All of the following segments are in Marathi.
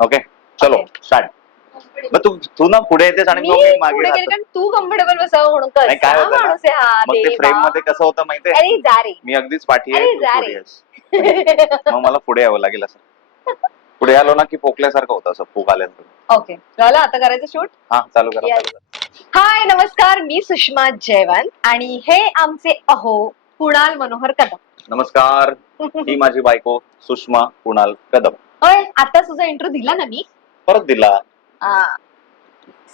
ओके चलो स्टार्ट. मग तू ना पुढे येतेस आणि मग मी मागे पुढे गेले राहतो. कारण तू कम्फर्टेबल बसावं म्हणून नाही काय कसा होतं ना, माणूस आहे हा मग ते फ्रेम मध्ये कसं होतं अरे माहितीये, जा रे मी अगदीच पाठी आहे, अरे तू जा पुढे रे आहेस. मग मला पुढे यावं लागेल असं. पुढे आलो ना की पोकल्यासारखं होतं, असं फूक आल्यासारखं. ओके झालं आता करायचं शूट. हा चालू करा Yes. चालू करा. हाय नमस्कार मी सुषमा जयवंत आणि हे आमचे अहो कुणाल मनोहर कदम. नमस्कार, ही माझी बायको सुषमा कुणाल कदम. होय आता तुझा इंट्रो दिला ना मी. परत दिला. आ,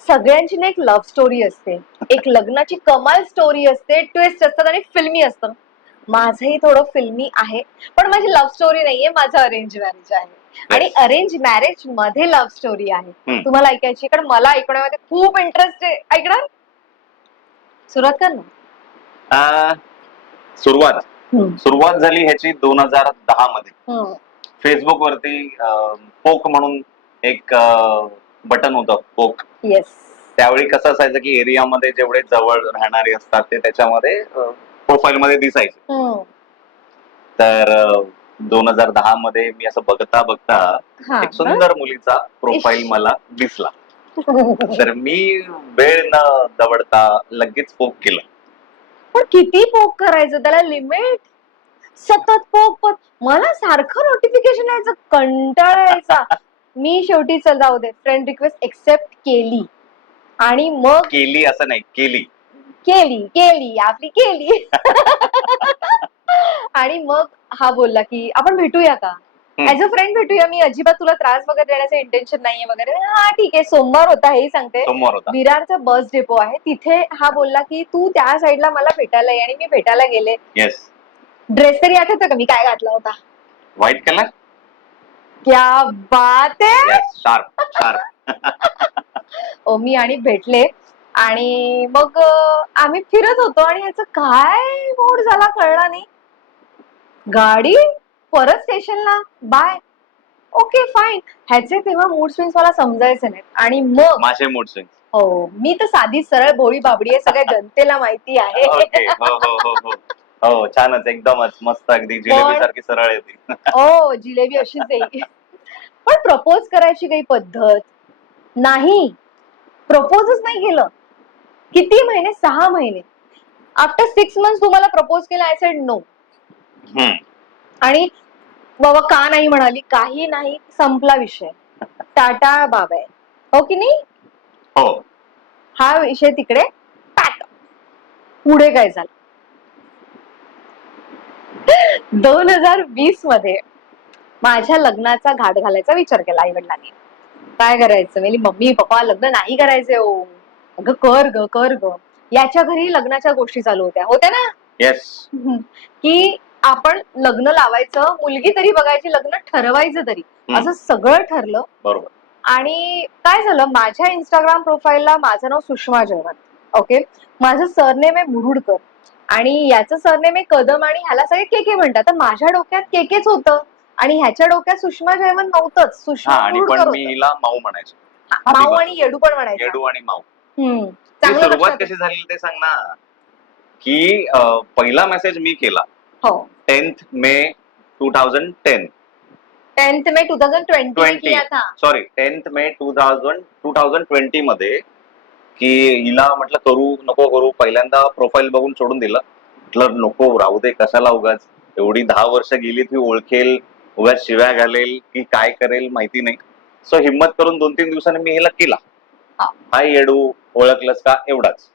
सगळ्यांची ना एक लव्ह स्टोरी असते, एक लग्नाची कमाल स्टोरी असते, ट्विस्ट असतात आणि फिल्मी असतं. माझंही थोडं फिल्मी आहे पण माझी लव्ह स्टोरी नाहीये, माझं अरेंज मॅरेज आहे. आणि अरेंज मॅरेज मध्ये लव्ह स्टोरी आहे. तुम्हाला ऐकायची कारण मला ऐकण्यामध्ये खूप इंटरेस्ट आहे. ऐकणार? सुरुवात कर ना. सुरुवात झाली ह्याची 2010 मध्ये. फेसबुक वरती पोक म्हणून एक बटन होतं पोक. येस. त्यावेळी कसं असायचं की एरियामध्ये जेवढे जवळ राहणारे असतात ते त्याच्यामध्ये प्रोफाईल मध्ये दिसायचे. तर 2010 मध्ये मी असं बघता बघता एक सुंदर मुलीचा प्रोफाईल मला दिसला. तर मी वेळ न दवडता लगेच पोक केलं. पण किती पोक करायचं, त्याला लिमिट. सतत पोक मला सारखं नोटिफिकेशन यायचं, कंटाळा यायचा. मी शेवटी चल जाऊ दे फ्रेंड रिक्वेस्ट एक्सेप्ट केली आणि मग केली असं नाही केली केली आपली केली. आणि मग हा बोलला की आपण भेटूया का, ऍज अ फ्रेंड भेटूया, मी अजिबात तुला त्रास वगैरे देण्याचं इंटेन्शन नाहीये वगैरे. हा ठीक आहे. सोमवार होता हेही सांगते, विरारचा बस डेपो आहे तिथे. हा बोलला की तू त्या साईडला मला भेटायला ये आणि मी भेटायला गेले. ड्रेस तरी आठवतो का मी काय घातला होता? White colour. क्या बात आहे. Sharp sharp. ओ मी आणि भेटले आणि मग आम्ही फिरत होतो आणि ह्याचं काय मूड झाला कळला नाही. गाडी परत स्टेशनला बाय. Okay fine. ह्याचे तेव्हा मूड स्विंग्स मला समजायचे नाहीत आणि मग माझे मूड स्विंग्स. हो मी तर साधी सरळ भोळी बाबडी आहे, सगळ्या जनतेला माहिती आहे. हो छानच एकदमच मस्त, अगदी जिलेबी सारखी सरळ येते. हो जिलेबी अशीच येईल. पण प्रपोज करायची काही पद्धत नाही. प्रपोजच नाही केलं. किती महिने? 6 महिने. आफ्टर 6 months तुम्हाला प्रपोज केला. I said no. आणि बाबा का नाही म्हणाली, काही नाही, संपला विषय. टाटा बाबाय. हो की नाही? हो. हा विषय तिकडे टाटा. पुढे काय झालं? 2020 मध्ये माझ्या लग्नाचा घाट घालायचा विचार केला आई वडिलांनी. काय करायचं? म्हणजे मम्मी पप्पा लग्न नाही करायचे हो. अगं कर ग. याच्या घरी लग्नाच्या गोष्टी चालू होत्या ना. येस. की आपण लग्न लावायचं, मुलगी तरी बघायची, लग्न ठरवायचं तरी. असं सगळं ठरलं. बरोबर. आणि काय झालं, माझ्या इंस्टाग्राम प्रोफाईलला माझं नाव सुषमा जयवंत. ओके. माझं सरनेम आहे मुरुडकर आणि याचं सरनेम आहे कदम आणि ह्याला सगळे केके म्हणतात. तर माझ्या डोक्यात केकेच होतं आणि ह्याच्या डोक्यात सुषमा जयवंत नव्हतंच, सुषमा मुरुडकर मी हिला माऊ म्हणायचे. माऊ आणि येडू पण म्हणायचे. येडू आणि माऊ. सुरुवात कशी झाली ते सांग ना. की पहिला मेसेज मी केला 10th May 2010. 10th May 2020 sorry 10th May 2020 मध्ये. की हिला म्हटलं करू नको करू, पहिल्यांदा प्रोफाईल बघून सोडून दिलं. म्हटलं नको राहू दे, कशाला उगाच, एवढी 10 वर्ष गेली ती ओळखेल, उगाच शिव्या घालेल की काय करेल माहिती नाही. सो हिम्मत करून 2-3 दिवसांनी मी हिला केला. हाय येडू, ओळखलंस का, एवढाच.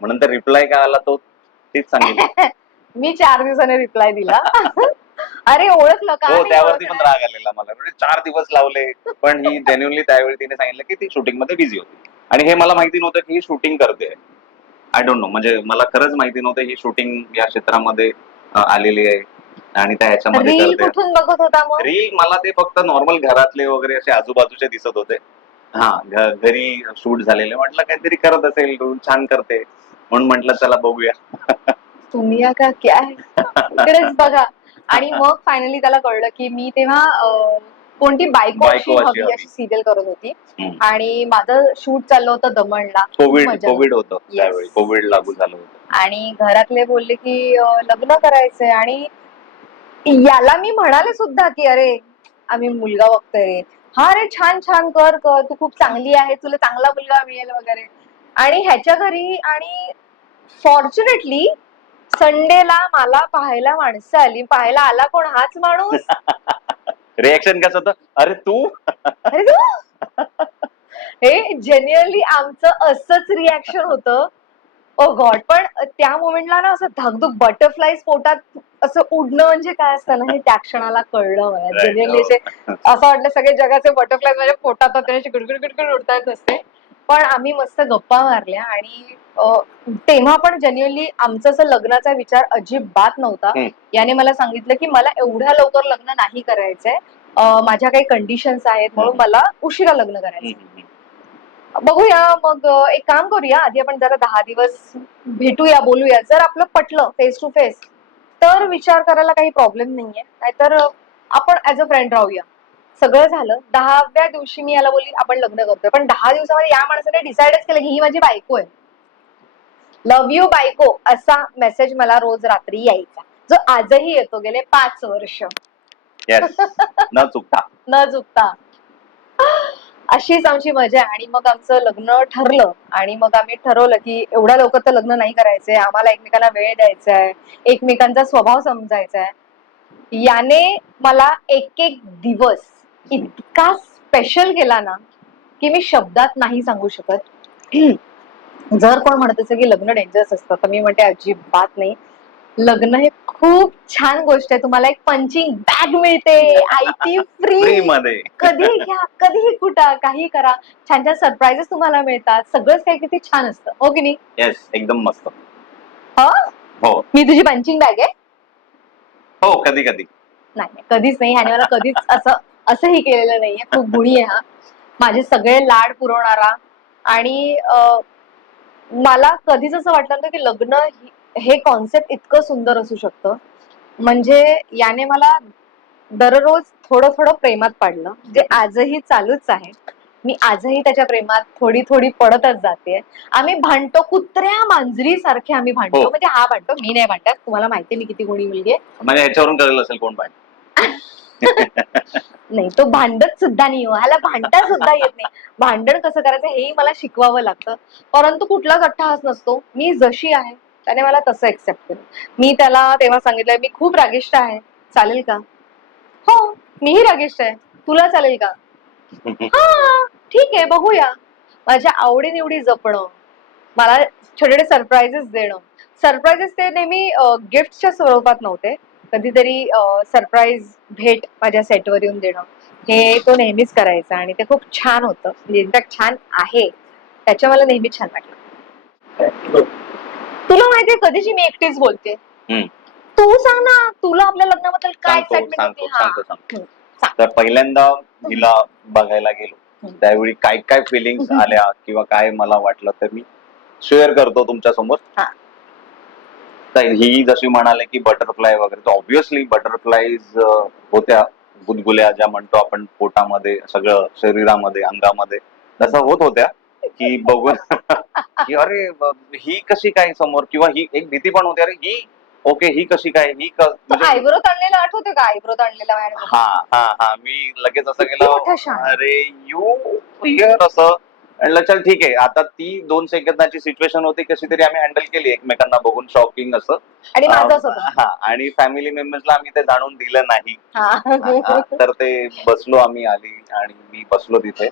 म्हणून तर रिप्लाय काय आला तो तीच सांगितलं. मी 4 दिवसांनी रिप्लाय दिला. अरे ओळखलं का? हो त्यावरती पण राग आलेला मला. म्हणजे 4 दिवस लावले. पण ही जेन्युअनली त्यावेळी तिने सांगितलं की ती शूटिंग मध्ये बिझी होती आणि हे मला माहिती नव्हतं की ही शूटिंग करते. आय डोंट नो, म्हणजे मला खरंच माहिती नव्हतं ही शूटिंग या क्षेत्रामध्ये आलेली आहे आणि त्या ह्याच्यामध्ये करते. कुठून बघत होता मग? रील मला ते फक्त नॉर्मल घरातले वगैरे असे आजूबाजूचे दिसत होते. घरी शूट झालेले. म्हटलं काहीतरी करत असेल, छान करते म्हणून म्हटलं चला बघूया. तुम्ही का क्या इकडेच बघा. आणि मग फायनली त्याला कळलं की मी तेव्हा कोणती बायको हवी अशी सिरियल करत होती आणि माझं शूट चाललं होतं दमणला. कोविड होतं त्यावेळी, कोविड लागू झालं होतं आणि घरातले बोलले की लग्न करायचंय आणि याला मी म्हणाले सुद्धा की अरे आम्ही मुलगा बघतोय. हा रे छान छान कर कर, तू खूप चांगली आहे, तुला चांगला मुलगा मिळेल वगैरे. आणि ह्याच्या घरी आणि फॉर्च्युनेटली संडेला मला पाहायला माणसं आली. पाहायला आला कोण? हाच माणूस. रिएक्शन कसं होतं, अरे तू? अरे तू हे जेन्युअनली आमचं असंच रिॲक्शन होतं. ओ गॉड. पण त्या मोमेंटला ना असं धाकधूक बटरफ्लाय पोटात असं उडणं म्हणजे काय असतं ना, हे त्या क्षणाला कळलं मला. Right. जेन्युअनली असे असं वाटलं सगळे जगाचे बटरफ्लाय माझ्या पोटात होते, असे गुडगुड गुडगुड उडतायत नसते. पण आम्ही मस्त गप्पा मारल्या आणि तेव्हा पण जेन्युअनली आमचं असं लग्नाचा विचार अजिबात नव्हता. हम्म. याने मला सांगितलं की मला एवढ्या लवकर लग्न नाही करायचंय, माझ्या काही कंडिशन्स आहेत म्हणून मला उशिरा लग्न करायचंय. बघूया मग, एक काम करूया, आधी आपण जरा 10 दिवस भेटूया, बोलूया. जर आपलं पटलं फेस टू फेस तर विचार करायला काही प्रॉब्लेम नाहीये, नाहीतर आपण ऍज अ फ्रेंड राहूया. सगळं झालं. 10व्या दिवशी मी याला बोलली आपण लग्न करतोय. पण 10 दिवसामध्ये या माणसाने डिसाइडच केलं की ही माझी बायको आहे. लव्ह यू बायको असा मेसेज मला रोज रात्री यायचा, जो आजही येतो गेले 5 वर्ष. येस, न चुकता. न चुकता. अशीच आमची मजा आहे. आणि मग आमचं लग्न ठरलं आणि मग आम्ही ठरवलं की एवढ्या लवकर तर लग्न नाही करायचंय, आम्हाला एकमेकांना वेळ द्यायचा आहे, एकमेकांचा स्वभाव समजायचा आहे. याने मला एक एक दिवस इतका स्पेशल केला ना की मी शब्दात नाही सांगू शकत. जर कोण म्हणत असेल की लग्न डेंजरस असतं तर मी म्हणते अजिबात नाही. लग्न हे खूप छान गोष्ट आहे. तुम्हाला एक पंचिंग बॅग मिळते, आयती फ्री फ्री, मध्ये. कधीही घ्या, कधीही कुठं काही करा. छान छान सरप्राईजेस तुम्हाला मिळतात. सगळंच काही किती छान असतं, हो की नाही? येस, एकदम मस्त. हा, हो मी तुझी पंचिंग बॅग आहे? हो, कधी कधी. नाही, कधीच नाही. आणि मला कधीच असंही केलेलं नाहीये. खूप गुणी आहे हा. माझे सगळे लाड पुरवणारा. आणि मला कधीच असं वाटलं नव्हतं की लग्न हे कॉन्सेप्ट इतकं सुंदर असू शकतं. म्हणजे याने मला दररोज थोडं थोडं प्रेमात पाडलं, जे आजही चालूच आहे. मी आजही त्याच्या प्रेमात थोडी थोडी पडतच जाते. आम्ही भांडतो, कुत्र्या मांजरी सारखे आम्ही भांडतो. हो. म्हणजे हा भांडतो, मी नाही भांडत. तुम्हाला माहितीये मी किती गुणी मुलगी आहे. म्हणजे ह्याच्यावरून कळलं असेल कोण बाय. नाही, तो भांडत सुद्धा नाही हो, ह्याला भांडता सुद्धा येत नाही. भांडण कसं करायचं हेही मला शिकवावं लागतं. परंतु कुठलाच अट्टहास नसतो. मी जशी आहे त्याने मला तसं एक्सेप्ट केलं. मी त्याला तेव्हा सांगितलं मी खूप रागिष्ट आहे, चालेल का? हो, मीही रागिष्ट आहे, तुला चालेल का? हा, ठीक आहे, बघूया. माझ्या आवडीनिवडी जपणं, मला छोटे छोटे सरप्राईजेस देणं. सरप्राईजेस ते नेहमी गिफ्टच्या स्वरूपात नव्हते. कधीतरी सरप्राईज भेट माझ्या सेटवर येऊन देणं, हे तो नेहमीच करायचा आणि ते खूप छान होतं. म्हणजे इनफॅक्ट छान आहे. त्याच्या मला नेहमी छान वाटलं. तुला माहितीये कधीची मी एकटीच बोलते. तू सांग ना, तुला आपल्या लग्नाबद्दल काय एक्साइटमेंट होती? सांगतो. तर पहिल्यांदा हिला बघायला गेलो त्यावेळी काय काय फिलिंग्स आल्या किंवा काय मला वाटलं तर मी शेअर करतो तुमच्या समोर. तर ही जशी म्हणाले की बटरफ्लाय वगैरे, तर ऑब्व्हियसली बटरफ्लाईज होत्या, गुदगुल्या ज्या म्हणतो आपण पोटामध्ये, सगळं शरीरामध्ये, अंगामध्ये तसं होत होत्या की बघून की अरे ही कशी काय समोर, किंवा ही एक भीती पण होती, अरे ही ओके ही कशी काय, ही म्हणजे आयब्रो ताणलेला आठवते का? आयब्रो ताणलेला मॅडम. हा हा हा, मी लगेच असं किती मोठा केलं, शाण. अरे यू हिअर असं. म्हणलं चल ठीक आहे. आता ती 2 सेकंदाची सिच्युएशन होती, कशी तरी आम्ही हँडल केली एकमेकांना बघून, शॉकिंग असं. आणि माझं असं होतं. हा, आणि फॅमिली मेंबर्सला आम्ही ते जाणून दिलं नाही. हा. तर ते बसलो आम्ही, आली आणि मी बसलो तिथे,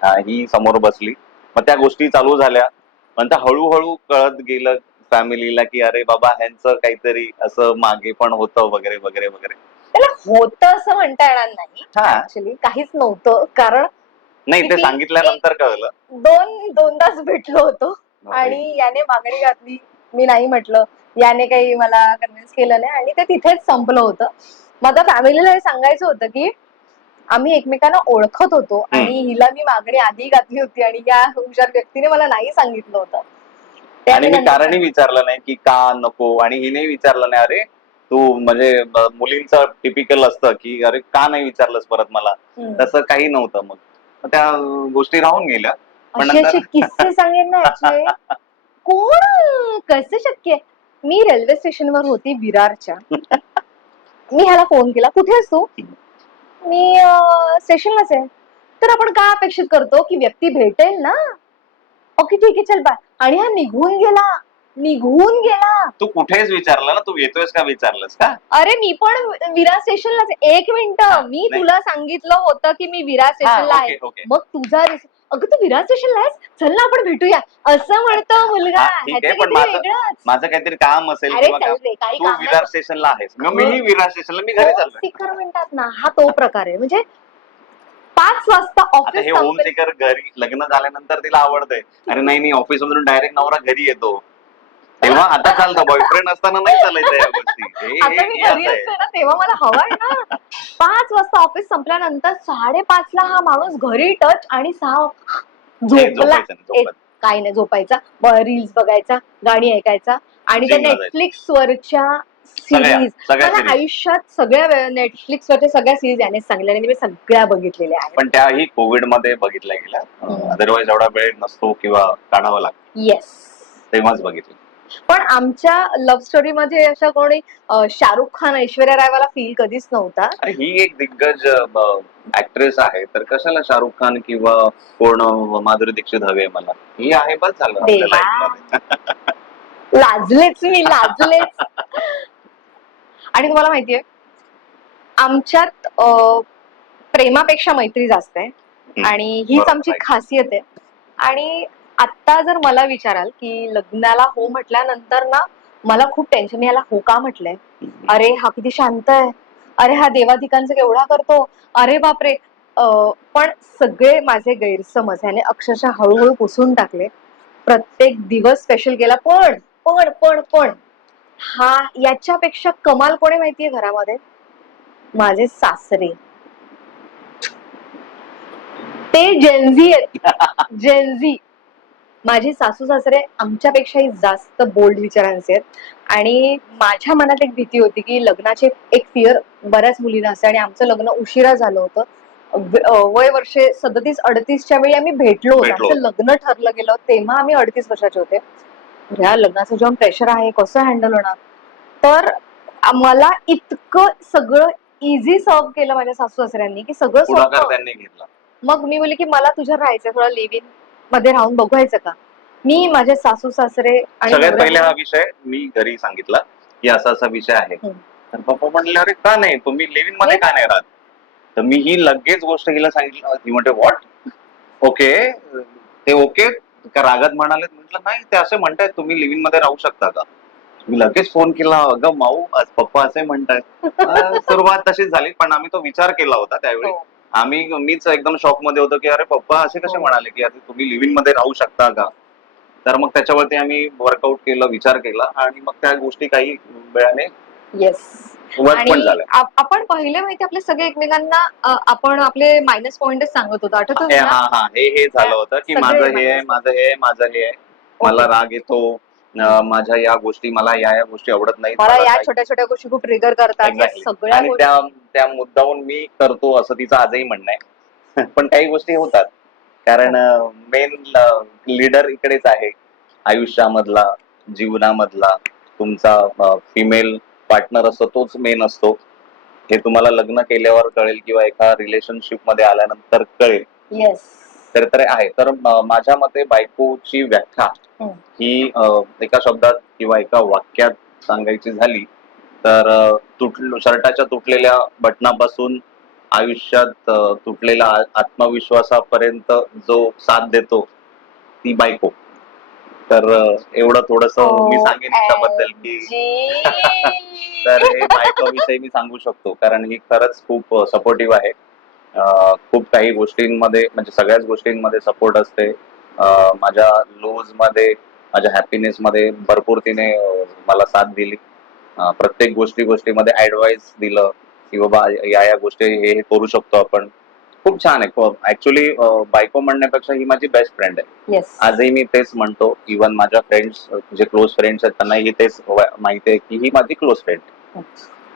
ही समोर बसली. मग त्या गोष्टी चालू झाल्या. पण हळूहळू कळत गेलं फॅमिलीला की अरे बाबा ह्यांचं काहीतरी असं मागे पण होतं वगैरे वगैरे वगैरे. त्याला होतं असं म्हणता येणार नाही. हा. ऍक्च्युली काहीच नव्हतं, कारण नाही, ते सांगितल्यानंतर कळलं. दोनदाच भेटलो होतो आणि याने मागणी घातली, मी नाही म्हटलं. याने काही मला कन्व्हिन्स केलं नाही आणि ते तिथेच संपलं होतं. मग आता फॅमिलीला हे सांगायचं होतं की आम्ही एकमेकांना ओळखत होतो आणि हिला मी मागणी आधी घातली होती आणि या हुशार व्यक्तीने मला नाही सांगितलं होतं. आणि मी कारणही विचारलं नाही की का नको, आणि हिने विचारलं नाही, अरे तू म्हणजे मुलींचं टिपिकल असतं की अरे का नाही विचारलंस परत मला, तसं काही नव्हतं. मग त्या गोष्टी राहून गेल्या. पण असे किस्से सांगेन ना याचे, कोण कसं शक्य आहे? मी रेल्वे स्टेशनवर होती विरारच्या. मी ह्याला फोन केला, कुठे आहेस तू? मी स्टेशनलाच आहे. तर आपण काय अपेक्षित करतो की व्यक्ती भेटेल ना, ओके ठीक आहे चल बाय, आणि हा निघून गेला. तू कुठेच विचारलं ना, तू येतोयस का विचारलंस का? अरे मी पण विरार स्टेशनला, एक मिनिट, हा, मी नाही. तुला सांगितलं होतं की मी विरार स्टेशनला आहे. Okay okay. मग तुझा अगं तू विरार स्टेशनला आहेस, चल ना आपण भेटूया, असं म्हणतो मुलगा. हा, ठीक आहे, ह्याचं पण काहीतरी वेगळंच. माझं काहीतरी काम असेल अरे किंवा चल काय. रे, काही तू काम विरार स्टेशनला आहेस, मग मीही विरार स्टेशनला, मी घरी होम चाललोय. सिकर म्हणतात ना, हा तो प्रकार आहे. म्हणजे 5 वाजता आता ऑफिस हे होम संपेल. सिकर घरी लग्न झाल्यानंतर तिला आवडतंय. अरे नाही ऑफिस मधून डायरेक्ट नवरा घरी येतो, तेव्हा आता चालतं. बॉयफ्रेंड असताना नाही चालायचं या गोष्टी. आता मी घरी असं आहे. असते ना तेव्हा मला हवाय ना. 5 वाजता ऑफिस संपल्यानंतर 5:30 ला हा माणूस घरी टच, आणि 6 झोपला. झोपायचं नाही, झोपायचं. काही नाही, झोपायचा, रील्स बघायचा, गाणी ऐकायचा, आणि त्या जिमला जायचं. नेटफ्लिक्स वरच्या सगळ्या सिरीज. सगळ्या मला series. आयुष्यात सगळ्या नेटफ्लिक्स वरच्या सगळ्या सिरीज याने सांगितल्या, आणि मी सगळ्या बघितलेल्या आहेत. पण त्याही कोविड मध्ये बघितल्या गेल्या. अदरवाईज एवढा वेळ नसतो किंवा काढावा लागतो, येस. तेव्हाच बघितलं. पण आमच्या लव्ह स्टोरी मध्ये अशा कोणी शाहरुख खान, ऐश्वर्या राय वाला फील कधीच नव्हता. अरे ही एक दिग्गज ऍक्ट्रेस आहे, तर कशाला शाहरुख खान किंवा कोण माधुरी दीक्षित हवे मला. ही आहे, बस झालं आपल्या देवा. लाईफमध्ये. लाजलेच मी, लाजलेच. आणि तुम्हाला माहितीये, आमच्यात प्रेमापेक्षा मैत्री जास्त आहे, आणि हीच बरोबर, आमची right. खासियत आहे. आणि आता जर मला विचाराल की लग्नाला हो म्हटल्यानंतर ना मला खूप टेन्शन, याला हो का म्हटलंय, अरे हा किती शांत आहे, अरे हा देवाधिकांचं केवढा करतो, अरे बापरे. पण सगळे माझे गैरसमज ह्याने अक्षरशः हळूहळू पुसून टाकले. प्रत्येक दिवस स्पेशल केला. पण हा, याच्यापेक्षा कमाल कोणी माहितीये घरामध्ये? माझे सासरे. ते जेनझी आहेत, जेनझी. माझे सासू सासरे आमच्यापेक्षाही जास्त बोल्ड विचारांचे आहेत. आणि माझ्या मनात एक भीती होती की लग्नाचे एक फिअर बऱ्याच मुलींना असते, आणि आमचं लग्न उशिरा झालं होतं. वय वर्षे 37-38च्या वेळी आम्ही भेटलो होतो. भेटलो आमचं लग्न ठरलं गेलं तेव्हा आम्ही 38 वर्षाचे होते. ह्या लग्नाचं जेव्हा प्रेशर आहे, कसं हँडल होणार. तर मला इतकं सगळं इझी सर्व केलं माझ्या सासू सासऱ्यांनी की सगळं पुढाकार सोपं. त्यांनी घेतला. मग मी बोलले की मला तुझ्या राहायचं, थोडा लिव्ह इन मध्ये राहून बघायचं का. मी, माझे सासू सासरे आणि सगळ्यात पहिले हा नवरा. विषय मी घरी सांगितला की असा असा विषय आहे. तर पप्पा म्हणले अरे का नाही, तुम्ही लिव्ह इन मध्ये का नाही राहत. तर मी ही लगेच गोष्ट हिला सांगितलं. ती म्हणते व्हॉट, ओके ते ओके का रागात म्हणाले. म्हटलं नाही, ते असे म्हणतायत तुम्ही लिव्ह इन मध्ये राहू शकता का. मी लगेच फोन केला, अगं माऊ आज पप्पा असे म्हणतायत. सुरुवात तशीच झाली, पण आम्ही तो विचार केला होता त्यावेळी. मीच एकदम शॉक मध्ये होतो की अरे पप्पा असे कसे म्हणाले की आता तुम्ही लिव्ह इन मध्ये राहू शकता का. तर मग त्याच्यावरती आम्ही वर्कआउट केलं, विचार केला, आणि मग त्या गोष्टी काही वेळाने येस. वर्क पण झाल्या. आपण पहिले माहिती आपले सगळे एकमेकांना आपण आपले मायनस पॉइंटच सांगत होतो, आठवत ना. हा हे झालं होतं की माझं हे आहे, माझं हे आहे, माझं हे आहे, मला राग येतो, माझ्या या गोष्टी, मला या गोष्टी आवडत नाहीत, मला या छोट्या छोट्या गोष्टी खूप ट्रिगर करतात. Exactly. सगळ्या आणि त्या मुद्दाहून मी करतो असं तिचं आजही म्हणणं आहे. पण काही गोष्टी होतात, कारण मेन लीडर इकडेच आहे आयुष्यामधला, जीवनामधला. तुमचा फिमेल पार्टनर असतो तोच मेन असतो. हे तुम्हाला लग्न केल्यावर कळेल किंवा एका रिलेशनशिप मध्ये आल्यानंतर कळेल. येस. तर आहे. तर माझ्या मते बायकोची व्याख्या ही एका शब्दात किंवा एका वाक्यात सांगायची झाली तर शर्टाच्या तुटलेल्या बटनापासून आयुष्यात तुटलेल्या आत्मविश्वासापर्यंत जो साथ देतो ती बायको. तर एवढं थोडस मी सांगेन त्याबद्दल की तर हे बायकोविषयी मी सांगू शकतो, कारण ही खरंच खूप सपोर्टिव्ह आहे. खूप काही गोष्टींमध्ये, म्हणजे सगळ्याच गोष्टींमध्ये सपोर्ट असते. माझ्या लोज मध्ये, माझ्या हॅपीनेस मध्ये भरपूर तिने मला साथ दिली. प्रत्येक गोष्टीमध्ये ऍडवाइस दिलं की बाबा या गोष्टी हे करू शकतो आपण. खूप छान आहे ऍक्च्युली. बायको म्हणण्यापेक्षा ही माझी बेस्ट फ्रेंड आहे. आजही मी तेच म्हणतो. इव्हन माझ्या फ्रेंड्स, जे क्लोज फ्रेंड्स आहेत, त्यांनाही तेच माहिती आहे की ही माझी क्लोज फ्रेंड.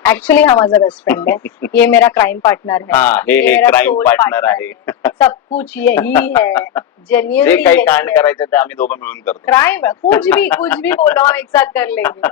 एक्चुअली हा माझा बेस्ट फ्रेंड है, ये मेरा क्राइम पार्टनर है, हे मेरा क्राइम सोल पार्टनर आहे. सब कुछ यही है, जे जेन्युइनली काही कांड करायचे ते आम्ही दोघं मिळून करतो. क्राइम कुछ भी बोलो हम एक साथ कर लेंगे.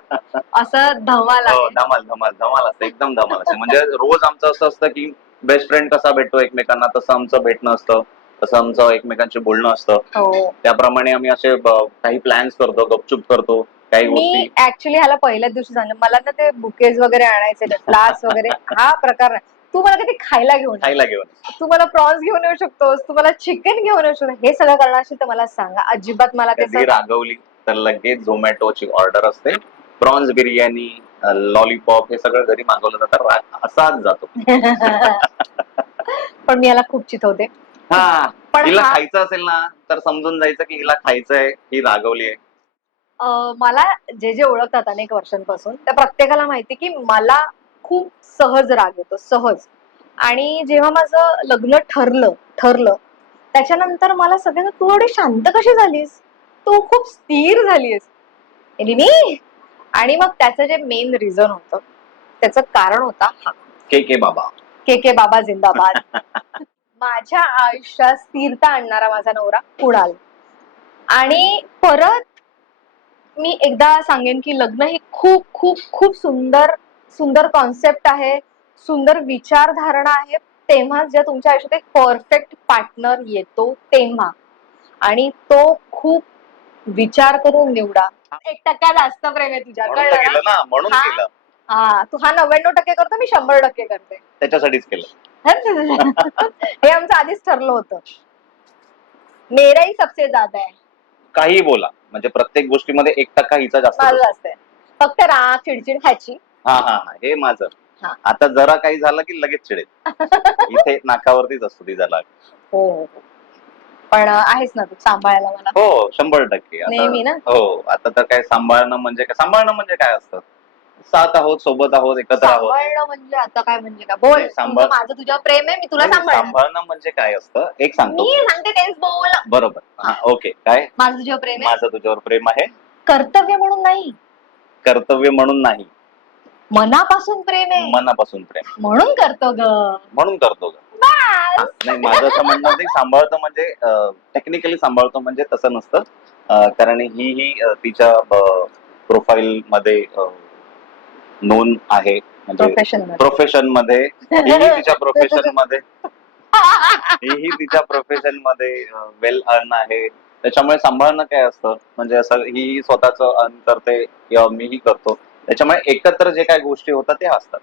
असं धमाल आहे. धमाल असते, एकदम धमाल असते. म्हणजे रोज आमचं असं असतं की बेस्ट फ्रेंड कसा भेटतो एकमेकांना तसं आमचं भेटणं असतं, तसं आमचं एकमेकांशी बोलणं असतं. हो. त्याप्रमाणे आम्ही असे काही प्लॅन्स करतो, गपचूप करतो काही गोष्टी. मी ऍक्च्युली ह्याला पहिल्याच दिवशी सांगितलं, मला ना ते बुकेज वगैरे आणायचे, फ्लास्क वगैरे हा प्रकार नाही. तू मला कधी खायला घेऊन ये. खायला घेऊन तू मला प्रॉन्स घेऊन येऊ शकतोस, तू मला चिकन घेऊन येऊ शकतो, हे सगळं करणार असेल तर मला सांगा. अजिबात मला ते कधी रागवली तर लगेच झोमॅटोची ऑर्डर असते, प्रॉन्स बिर्याणी, लॉलीपॉप हे सगळं घरी मागवलं जातं, राग असाच जातो. पण मी याला खूप चिथवते. हा, पण हिला हा खायचं असेल ना तर समजून जायचं की हिला खायचंय, ही रागवली आहे. मला जे जे ओळखतात अनेक वर्षांपासून त्या प्रत्येकाला माहिती की मला खूप सहज राग येतो, सहज. आणि जेव्हा माझं लग्न ठरलं त्याच्यानंतर मला सगळ्यांना, तू एवढी शांत कशी झालीस, तू खूप स्थिर झालीस एलिनी. आणि मग त्याचं जे मेन रिझन होतं, त्याचं कारण होता हा, के बाबा. के बाबा जिंदाबाद. माझ्या आयुष्यात स्थिरता आणणारा माझा नवरा कुणाल. आणि परत मी एकदा सांगेन की लग्न ही खूप खूप खूप सुंदर सुंदर कॉन्सेप्ट आहे, सुंदर विचारधारणा आहे, तेव्हा जेव्हा तुमच्या आयुष्यात एक परफेक्ट पार्टनर येतो तेव्हा. आणि तो खूप विचार करून निवडा. 1% जास्त प्रेम आहे तुझ्या, म्हणून तर कळलं केलं ना? ना, म्हणून हा केलं, हा, तू हा 99% करतो, मी 100% करते. त्याच्यासाठीच केलं. हे आमचं आधीच ठरलं होतं. मेरा ही सबसे ज्यादा आहे. काही बोला, म्हणजे प्रत्येक गोष्टीमध्ये 1% हिचा जास्त माझं असतो. असते फक्त राग चिडचिड ह्याची. हा हा हा, हे माझं. हा. आता जरा काही झालं की लगेच चिडेल. इथे नाकावरतीच असतो तिचा राग. हो हो. पण आहेस ना तू सांभाळायला मला. हो, 100%. नेहमी ना. हो, आता तर काय सांभाळणं म्हणजे काय, सांभाळणं म्हणजे काय असतं, साथ आहोत, सोबत आहोत, एकत्र आहोत. सांभाळणं म्हणजे आता काय, म्हणजे काय बोल. तुझं माझं तुझ्यावर प्रेम आहे, मी तुला सांभाळणार. सांभाळणं म्हणजे काय असतं एक सांगतो. मी सांगते तेच बोल. बरोबर. हा, ओके. काय? माझं तुझ्यावर प्रेम आहे. माझं तुझ्यावर प्रेम आहे. कर्तव्य म्हणून नाही, कर्तव्य म्हणून नाही, मनापासून प्रेम आहे. मनापासून प्रेम म्हणून करतो ग. म्हणून करतो ग. हा, नाही, माझं असं म्हणणं नाही सांभाळतो म्हणजे टेक्निकली सांभाळतो म्हणजे तसं नसतं. कारण ही तिच्या प्रोफाईल मध्ये नोन आहे, म्हणजे प्रोफेशन मध्ये हीही तिच्या प्रोफेशन मध्ये वेल अर्न आहे. त्याच्यामुळे सांभाळणं काय असतं, म्हणजे असं ही स्वतःच अर्न करते किंवा मीही करतो, त्याच्यामुळे एकत्र जे काही गोष्टी होतात ते असतात.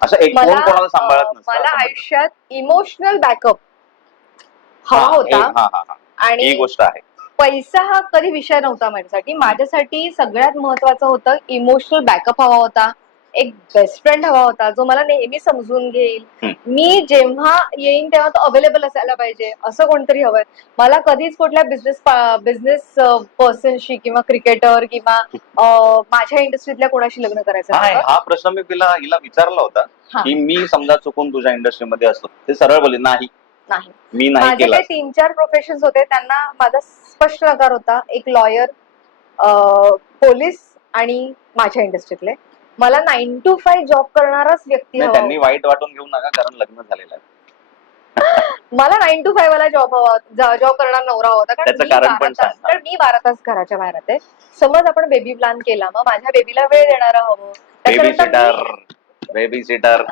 असं एक कोण कोणाला सांभाळत नसतं. मला आयुष्यात इमोशनल बॅकअप हवा होता. आणि ही गोष्ट आहे. पैसा हा कधी विषय नव्हता माझ्यासाठी. माझ्यासाठी सगळ्यात महत्वाचं होतं इमोशनल बॅकअप हवा होता, एक बेस्ट फ्रेंड हवा होता जो मला नेहमी समजून घेईल. मी जेव्हा येईन तेव्हा तो अवेलेबल असायला पाहिजे, असं कोणतरी हवंय. मला कधीच कुठल्या बिझनेस पर्सनशी किंवा क्रिकेटर किंवा माझ्या इंडस्ट्रीतल्या कोणाशी लग्न करायचं नाही. नव्हतं. हा प्रश्न मी हिला विचारला होता की मी समजा चुकून तुझ्या इंडस्ट्रीमध्ये असतो, ते सरळ बोलले नाही, मी नाही माझे केलं. काही 3-4 प्रोफेशन्स होते, त्यांना माझा स्पष्ट नकार होता. एक लॉयर, पोलीस आणि माझ्या इंडस्ट्रीतले. मला 9 to 5 जॉब करणाराच व्यक्ती हवा. त्यांनी वाईट वाटून घेऊ नका, कारण लग्न झालेलं आहे. मला 9 to 5 वाला जॉब करणार नवरा होता. कारण मी 12 तास घराच्या बाहेर राहते. समज आपण बेबी प्लॅन केला, मग माझ्या बेबीला वेळ देणारं हवं. Baby sitter.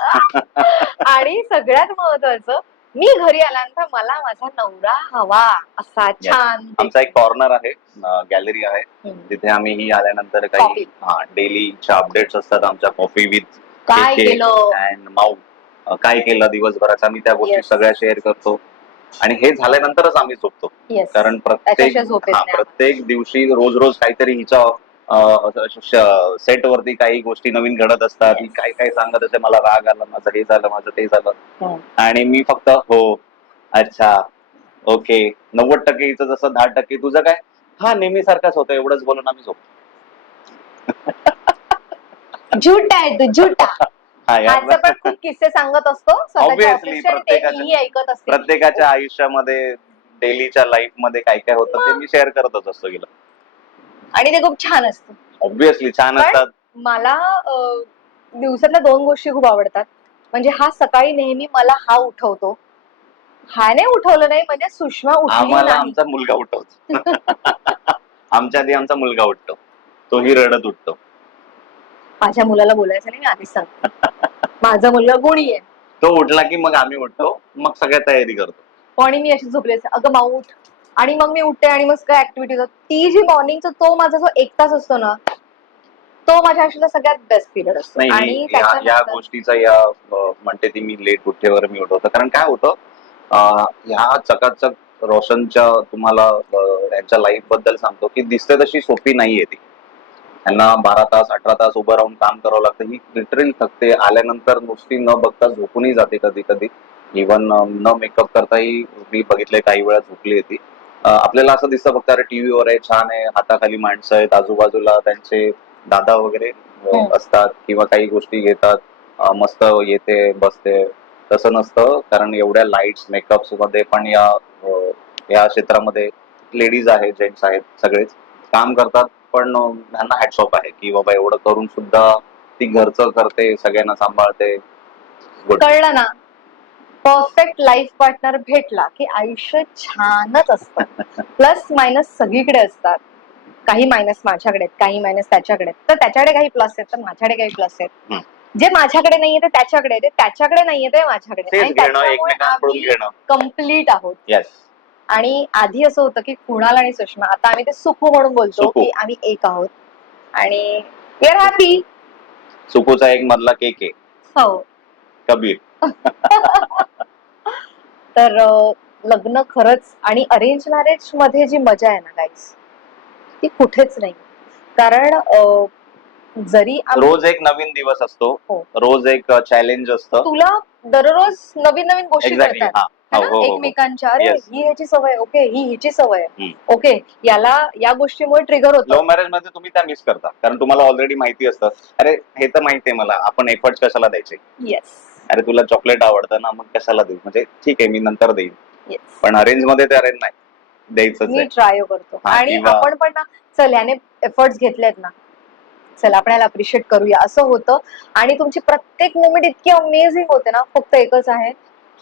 आणि सगळ्यात महत्वाचं, मी घरी आल्यानंतर मला माझा नवरा हवा असा छान. आमचा एक कॉर्नर आहे, गॅलरी आहे, तिथे आम्ही ही आल्यानंतर काही डेलीच्या अपडेट्स असतात आमच्या, कॉफी विथ काय केलं अँड माऊ, काय केलं दिवसभराचा, आम्ही त्या गोष्टी सगळ्या शेअर करतो. आणि हे झाल्यानंतरच आम्ही झोपतो, कारण प्रत्येक दिवशी रोज रोज काहीतरी हिच्या सेट वरती काही गोष्टी नवीन घडत असतात. ही काय काय सांगत असते, मला राग आला, माझं हे झालं, माझं ते झालं, आणि मी फक्त हो, अच्छा, ओके. 90% हिचं जसं 10% तुझं काय, हा नेहमी सारखाच होतं, एवढंच बोलून आम्ही झोपतो. झूटा आहे तू, झूटा. पण खूप किस्से सांगत असतो. ऑब्विसली प्रत्येकाच्या आयुष्यामध्ये डेलीच्या लाईफ मध्ये काय काय होतं ते मी शेअर करतच असतो गेलं. आणि ते खूप छान असतं. ऑब्विसली छान असतात. मला दिवसातल्या 2 गोष्टी खूप आवडतात. म्हणजे हा सकाळी नेहमी मला हा उठवतो. हाने उठवलं नाही म्हणजे सुषमा उठली नाही. आम्हाला आमचा मुलगा उठवतो. आमच्या आधी आमचा मुलगा उठतो, तोही रडत उठतो. माझ्या मुलाला बोलायचं नाही, मी आधीच सांगतो. माझा मुलगा गुणी आहे. तो उठला की मग आम्ही उठतो, मग सगळ्या तयारी करतो. आणि मी अशी झोपली असते, अगं माऊ उठ. आणि मग मी उठते आणि मग काय ऍक्टिव्हिटी होतात. ती जी मॉर्निंगचा तो माझा जो 1 तास असतो ना, तो माझ्या आयुष्यातला सगळ्यात बेस्ट पिरियड असतो. नाही आणि या त्याच्यानंतर गोष्टीचा म्हणते ती मी लेट उठेवर मी उठवतो. कारण काय होतं, ह्या चकाचक रोशनच्या तुम्हाला यांच्या लाईफ बद्दल सांगतो की दिसते तशी सोपी नाहीये ती. त्यांना 12 तास 18 तास उभं राहून काम करावं लागतं. ही लिटरली थकते. आल्यानंतर नुसती न बघता झोपूनही जाते कधी कधी. इव्हन न मेकअप करताही मी बघितलंय काही वेळा झोपली येते. आपल्याला असं दिसतं फक्त अरे टीव्हीवर आहे, छान आहे, हाताखाली माणसं आहेत, आजूबाजूला त्यांचे दादा वगैरे असतात किंवा काही गोष्टी घेतात, मस्त येते बसते. तसं नसतं, कारण एवढ्या लाईट्स मेकअप्स मध्ये पण या क्षेत्रामध्ये लेडीज आहेत, जेंट्स आहेत, सगळेच काम करतात. पण त्यांना हॅट्स ऑफ आहे की बाबा एवढं करून सुद्धा ती घरचं करते, सगळ्यांना सांभाळते. Good. कळलं ना, परफेक्ट लाईफ पार्टनर भेटला की आयुष्य छानच असतं. प्लस मायनस सगळीकडे असतात. काही मायनस माझ्याकडे आहेत, काही मायनस त्याच्याकडे आहेत. तर त्याच्याकडे काही प्लस आहेत, तर माझ्याकडे काही प्लस आहेत. जे माझ्याकडे नाहीये ते त्याच्याकडे आहे, ते त्याच्याकडे नाहीये ते माझ्याकडे. तेच आणि घेणं, त्याच्यामुळे एकमेकांकडून आम्ही घेणं. कम्प्लीट आहोत. येस. आणि आधी असं होतं की कुणाल आणि सुषमा, आता आम्ही ते सुखू म्हणून बोलतो सुखू. की आम्ही एक आहोत. आणि वी आर हॅपी. सुकूचा एक मधला केक आहे, हो. कबीर. तर लग्न खरंच आणि अरेंज मॅरेज मध्ये जी मजा आहे ना गाईस, ती कुठेच नाही. कारण जरी रोज एक नवीन दिवस असतो, हो. रोज एक चॅलेंज असतं. तुला दररोज नवीन नवीन गोष्टी एक्झॅक्टली. कळतात हा, है हो, ना, हो, हो. एकमेकांच्या. अरे Yes. ही ह्याची सवय, ओके ही हिची सवय, हम्म. ओके याला या गोष्टीमुळे ट्रिगर होतं. लव्ह मॅरेज मध्ये तुम्ही त्या मिस करता, कारण तुम्हाला ऑलरेडी माहिती असतं, अरे हे तर माहिती आहे मला, आपण एफर्ट कशाला द्यायचे. येस. अरे तुला चॉकलेट आवडतं ना, मग कशाला देऊ, म्हणजे ठीक आहे मी नंतर देईन. येस. पण अरेंज मध्ये ते अरेंज नाही, द्यायचंच मी आहे. ट्राय करतो. हा, आणि किंवा- आपण पण ना, चल याने एफर्ट्स घेतलेत ना, चल आपण याला अप्रिशिएट करूया, असं होतं. आणि तुमची प्रत्येक मुवमेंट इतकी अमेझिंग होते ना. फक्त एकच आहे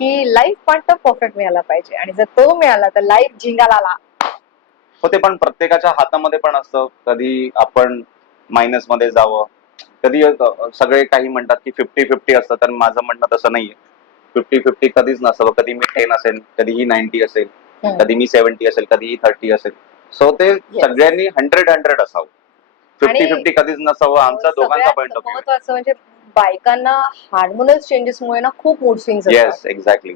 की लाईफ पार्टनर परफेक्ट मिळाला पाहिजे, आणि जर तो मिळाला तर लाईफ झिंगाला. होते, पण प्रत्येकाच्या हातामध्ये पण असतं. कधी आपण मायनस मध्ये जावं, कधी सगळे काही म्हणतात की 50-50 असतं, तर माझं म्हणणं तसं नाहीये. 50-50 कधीच नसावं. कधी मी 10 असेल, कधी ही 90 असेल, कधी मी 70 असेल, कधी ही 30 असेल. सो ते सगळ्यांनी 100-100 असावं. 50-50 कधीच नसावं. आमचा दोघांचा पॉईंट ऑफ व्ह्यू. महत्वाचं म्हणजे बायकांना हार्मोनल चेंजेसमुळे ना खूप मूड स्विंग्स येस, असतात. एक्झॅक्टली.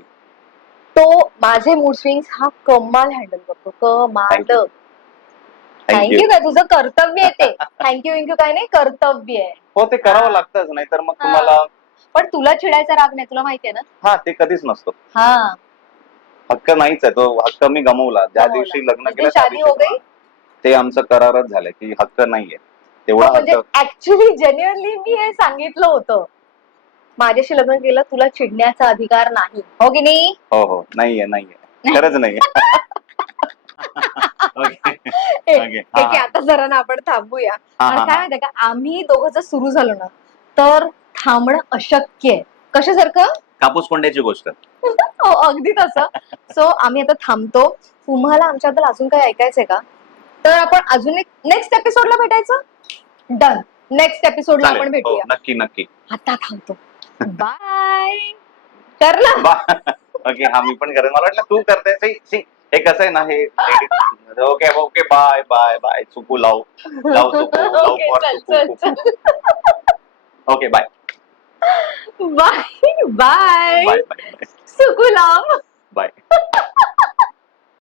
तो माझे मूड स्विंग्स हा कमाल हँडल करतो, कमाल. Thank you. थँक्यू काय, तुझं कर्तव्य आहे ते. थँक्यू काय नाही, कर्तव्य आहे. हो, ते करावं हा. लागतंच, नाही तर मग हा. तुम्हाला. पण तुला चिडायचा राग नाही, तुला माहितीये ना. हा, ते कधीच नसतो. हा. हक्क नाहीच आहे, तो हक्क मी गमावला ज्या गमावला. दिवशी लग्न जिस केलं दिन त्या शादी हो दिवशी. गई. ते आमचं करारच झालंय की हक्क नाहीये तेवढा म्हणजे हक्क. ऍक्च्युली जेन्युअनली मी हे सांगितलं होतं, माझ्याशी लग्न केलं तुला चिडण्याचा अधिकार नाही, हो की नाही. हो, नाहीये, खरंच नाहीये. ओके. ठीक आहे, आता जरा ना आपण थांबूया. आणि काय माहितीये का, आम्ही दोघं जर सुरू झालो ना, तर थांबणं अशक्य आहे. कशासारखं? कापूस कोंड्याची गोष्ट. हो, अगदी तसं. सो आम्ही आता थांबतो. तुम्हाला आमच्याबद्दल अजून काही ऐकायचंय का, तर आपण अजून एक नेक्स्ट एपिसोडला भेटायचं. डन. नेक्स्ट एपिसोडला आपण चालेल. हो, भेटूया. नक्की नक्की. आता थांबतो. बाय. कर ना. ओके. हा, मी पण करेन. मला वाटलं तू करते. हे कसं आहे ना, हे okay okay. Bye bye bye. चुकू लाव चुकू लाव ओके, फॉर चल चुकू. चल चल. Okay, bye bye bye. Bye bye सुकुलाम. बाय.